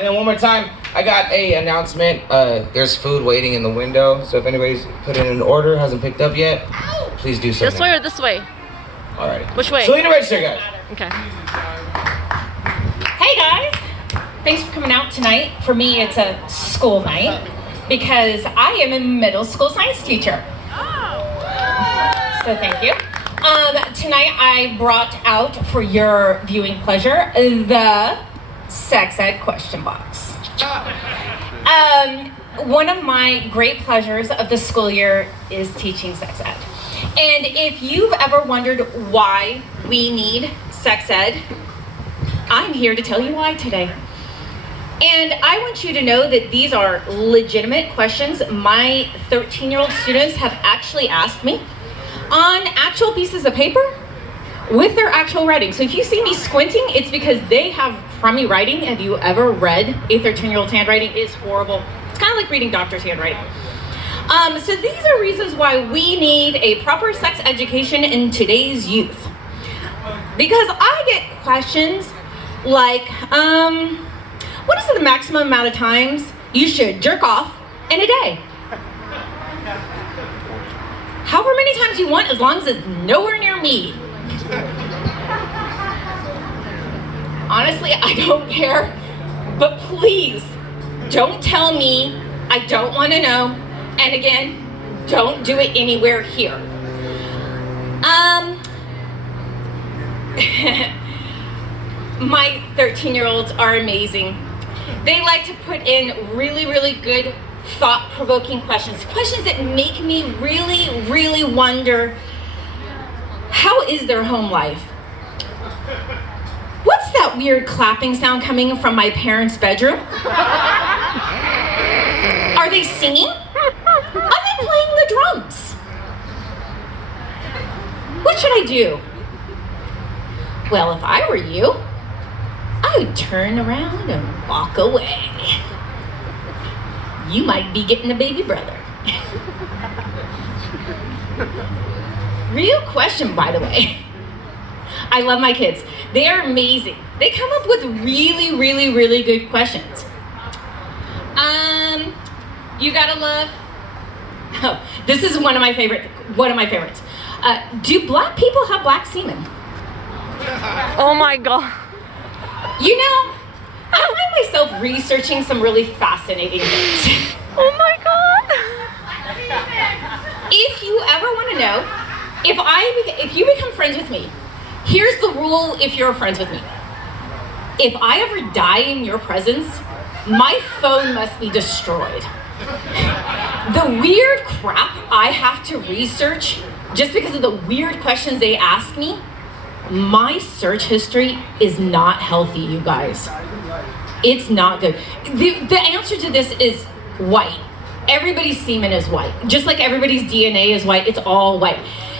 And then one more time, I got a announcement. There's food waiting in the window, so if anybody's put in an order, hasn't picked up yet, please do so. This way or this way? Alrighty. Which way? Selena, register, guys. Okay. Hey guys, thanks for coming out tonight. For me, it's a school night because I am a middle school science teacher. So thank you. Tonight I brought out for your viewing pleasure the sex ed question box. One of my great pleasures of the school year is teaching sex ed. And if you've ever wondered why we need sex ed, I'm here to tell you why today. And I want you to know that these are legitimate questions my 13-year-old students have actually asked me on actual pieces of paper with their actual writing. So if you see me squinting, it's because they have crummy writing. Have you ever read a 13-year-old's handwriting? It's horrible. It's kind of like reading doctor's handwriting. So these are reasons why we need a proper sex education in today's youth. Because I get questions like, what is the maximum amount of times you should jerk off in a day? However many times you want, as long as it's nowhere near me. Honestly, I don't care, but please don't tell me I don't want to know. And again, don't do it anywhere here. My 13-year-olds are amazing. They like to put in really, really good, thought-provoking questions. Questions that make me really, really wonder, how is their home life? What's that weird clapping sound coming from my parents' bedroom? Are they singing? Are they playing the drums? What should I do? Well, if I were you, I would turn around and walk away. You might be getting a baby brother. Real question, by the way. I love my kids. They are amazing. They come up with really, really, really good questions. You gotta love. Oh, this is one of my favorites. Do black people have black semen? Oh my God. You know, I find myself researching some really fascinating things. Oh my God. If you ever want to know, if you become friends with me, here's the rule if you're friends with me. If I ever die in your presence, my phone must be destroyed. The weird crap I have to research just because of the weird questions they ask me, my search history is not healthy, you guys. It's not good. The answer to this is white. Everybody's semen is white. Just like everybody's DNA is white, it's all white.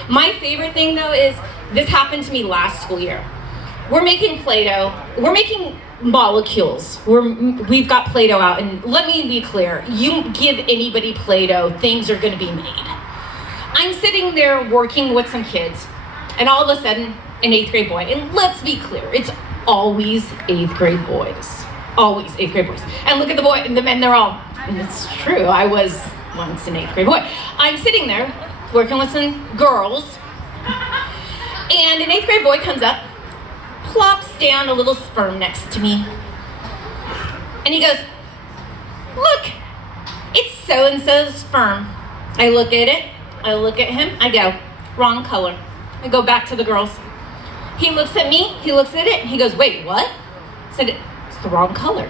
My favorite thing though is, this happened to me last school year. We're making Play-Doh. We're making molecules. We've got Play-Doh out, and let me be clear, you give anybody Play-Doh, things are gonna be made. I'm sitting there working with some kids, and all of a sudden, an 8th grade boy, and let's be clear, it's always 8th grade boys. Always 8th grade boys. And look at the boy, and the men, they're all, and it's true, I was once an 8th grade boy. I'm sitting there, working with some girls, and an 8th grade boy comes up, plops down a little sperm next to me. And he goes, look, it's so-and-so's sperm. I look at it, I look at him, I go, wrong color. I go back to the girls. He looks at me, he looks at it, and he goes, wait, what? I said, it's the wrong color.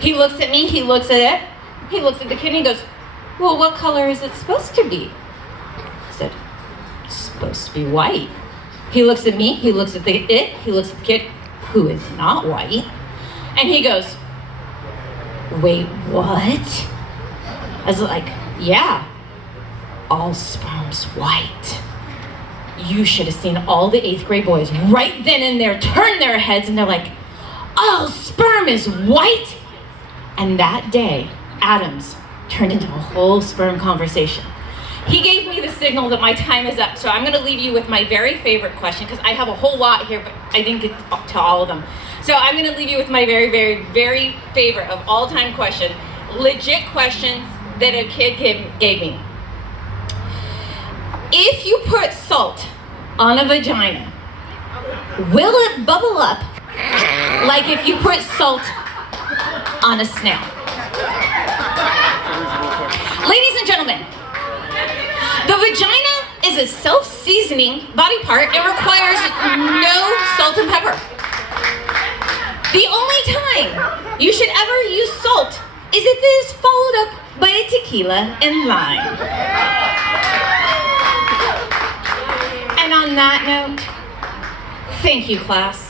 He looks at me, he looks at it, he looks at the kid, and he goes, well, what color is it supposed to be? I said, it's supposed to be white. He looks at me, he looks at he looks at the kid, who is not white, and he goes, wait, what? I was like, yeah, all sperm's white. You should have seen all the 8th grade boys right then and there turn their heads and they're like, all sperm is white? And that day, Adams turned into a whole sperm conversation. He gave me the signal that my time is up, so I'm gonna leave you with my very favorite question, because I have a whole lot here, but I didn't get to all of them. So I'm going to leave you with my very, very, very favorite of all time question. Legit question that a kid gave me. If you put salt on a vagina, will it bubble up like if you put salt on a snail? Ladies and gentlemen, the vagina is a self-seasoning body part. It requires no salt and pepper. The only time you should ever use salt is if it is followed up by a tequila and lime. And on that note, thank you, class.